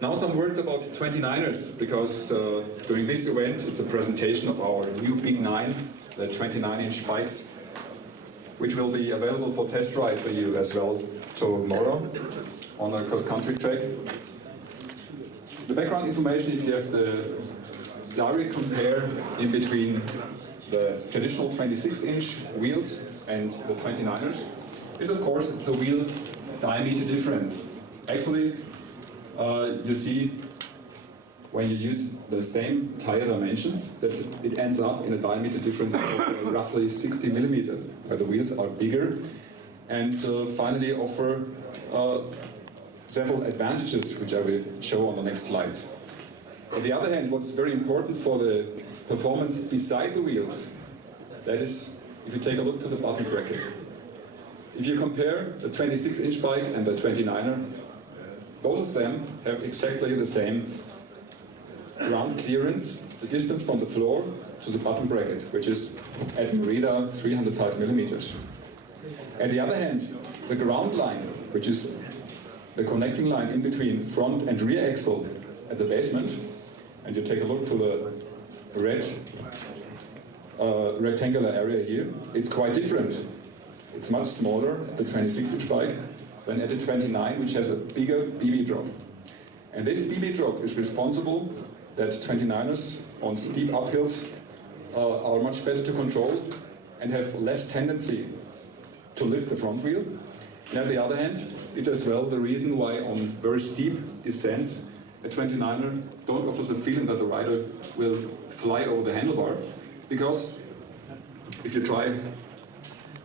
Now some words about 29ers, because during this event it's a presentation of our new Big 9, the 29-inch bikes, which will be available for test ride for you as well tomorrow on a cross-country track. The background information, if you have the direct compare in between the traditional 26-inch wheels and the 29ers, is of course the wheel diameter difference. Actually, you see when you use the same tire dimensions that it ends up in a diameter difference of roughly 60 millimeter, where the wheels are bigger and finally offer several advantages, which I will show on the next slides. On the other hand, what's very important for the performance beside the wheels, that is, if you take a look to the bottom bracket. If you compare the 26-inch bike and the 29er, both of them have exactly the same ground clearance, the distance from the floor to the bottom bracket, which is at Merida 305 millimeters. On the other hand, the ground line, which is the connecting line in between front and rear axle at the basement, and you take a look to the red rectangular area here, it's quite different. It's much smaller at the 26-inch bike than at the 29, which has a bigger BB drop. And this BB drop is responsible that 29ers on steep uphills are much better to control and have less tendency to lift the front wheel. And on the other hand, it's as well the reason why on very steep descents, a 29er don't offer the feeling that the rider will fly over the handlebar, because if you try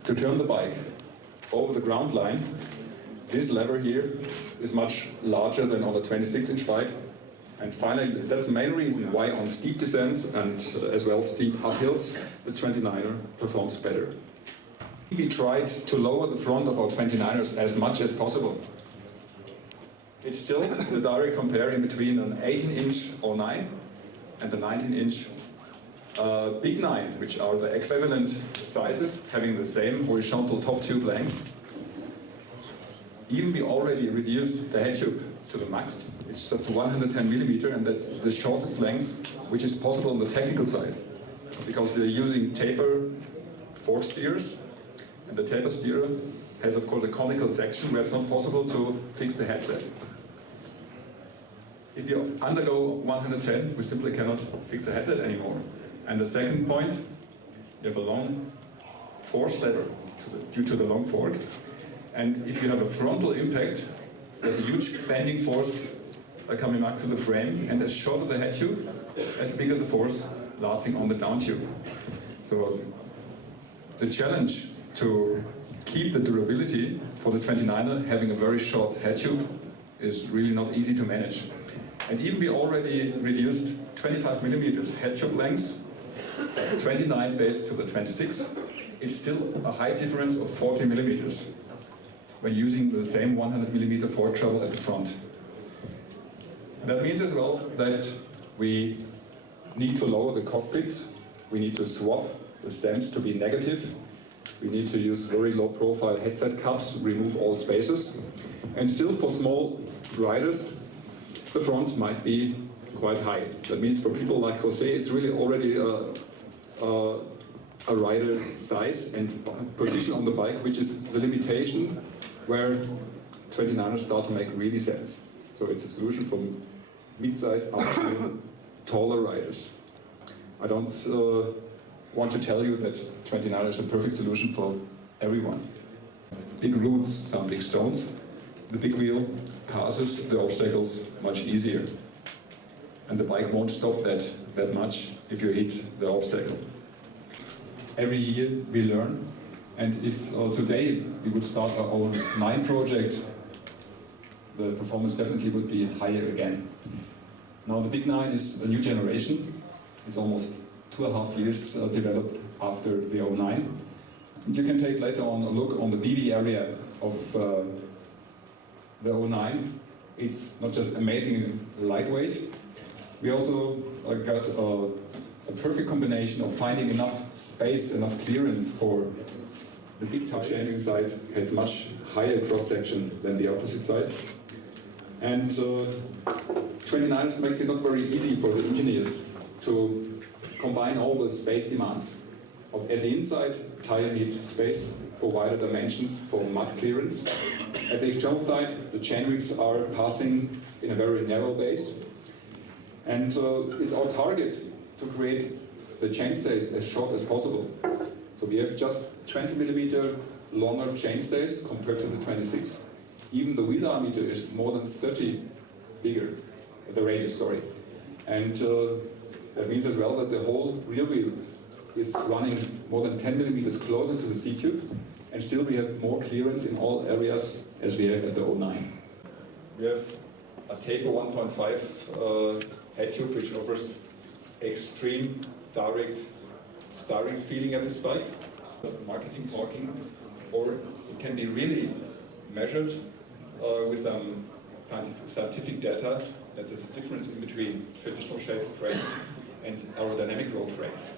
to turn the bike over the ground line, this lever here is much larger than on a 26-inch bike. And finally, that's the main reason why on steep descents and as well steep uphills, the 29er performs better. We tried to lower the front of our 29ers as much as possible. It's still the direct compare in between an 18-inch 09 and the 19-inch Big 9, which are the equivalent sizes, having the same horizontal top tube length. Even we already reduced the head tube to the max. It's just 110 millimeter, and that's the shortest length which is possible on the technical side, because we're using taper fork steers, and the taper steerer has of course a conical section where it's not possible to fix the headset. If you undergo 110, we simply cannot fix the headset anymore. And the second point, you have a long force lever due to the long fork. And if you have a frontal impact, there's a huge bending force coming back to the frame, and as shorter the head tube, as bigger the force lasting on the down tube. So the challenge to keep the durability for the 29er having a very short head tube is really not easy to manage. And even we already reduced 25 millimeters head tube length, 29 based to the 26, it's still a high difference of 40 millimeters when using the same 100 millimeter fork travel at the front. And that means as well that we need to lower the cockpits, we need to swap the stems to be negative, we need to use very low profile headset cups, remove all spaces, and still for small riders, the front might be quite high. That means for people like Jose, it's really already a rider size and position on the bike, which is the limitation where 29ers start to make really sense. So it's a solution for mid-sized up to taller riders. I don't want to tell you that 29er is a perfect solution for everyone. Big roots, some big stones. The big wheel passes the obstacles much easier. And the bike won't stop that much if you hit the obstacle. Every year we learn, and if today we would start our own 9 project, the performance definitely would be higher again. Now the Big 9 is a new generation. It's almost 2.5 years developed after the 09. And you can take later on a look on the BB area of the 09. It's not just amazing lightweight. We also got a perfect combination of finding enough space, enough clearance for the big tire. The chaining side has much higher cross-section than the opposite side. And 29 makes it not very easy for the engineers to combine all the space demands. At the inside, tire need space for wider dimensions for mud clearance. At the external side, the chain rings are passing in a very narrow base. And it's our target to create the chainstays as short as possible. So we have just 20 millimeter longer chainstays compared to the 26. Even the wheel diameter is more than 30 bigger, the radius, sorry. And that means as well that the whole rear wheel is running more than 10 millimeters closer to the C-tube, and still we have more clearance in all areas as we have at the 09. We have a taper 1.5 head tube which offers extreme direct steering feeling at this bike. Marketing talking, or it can be really measured with some scientific data that there's a difference in between traditional shaped frames and aerodynamic road frames.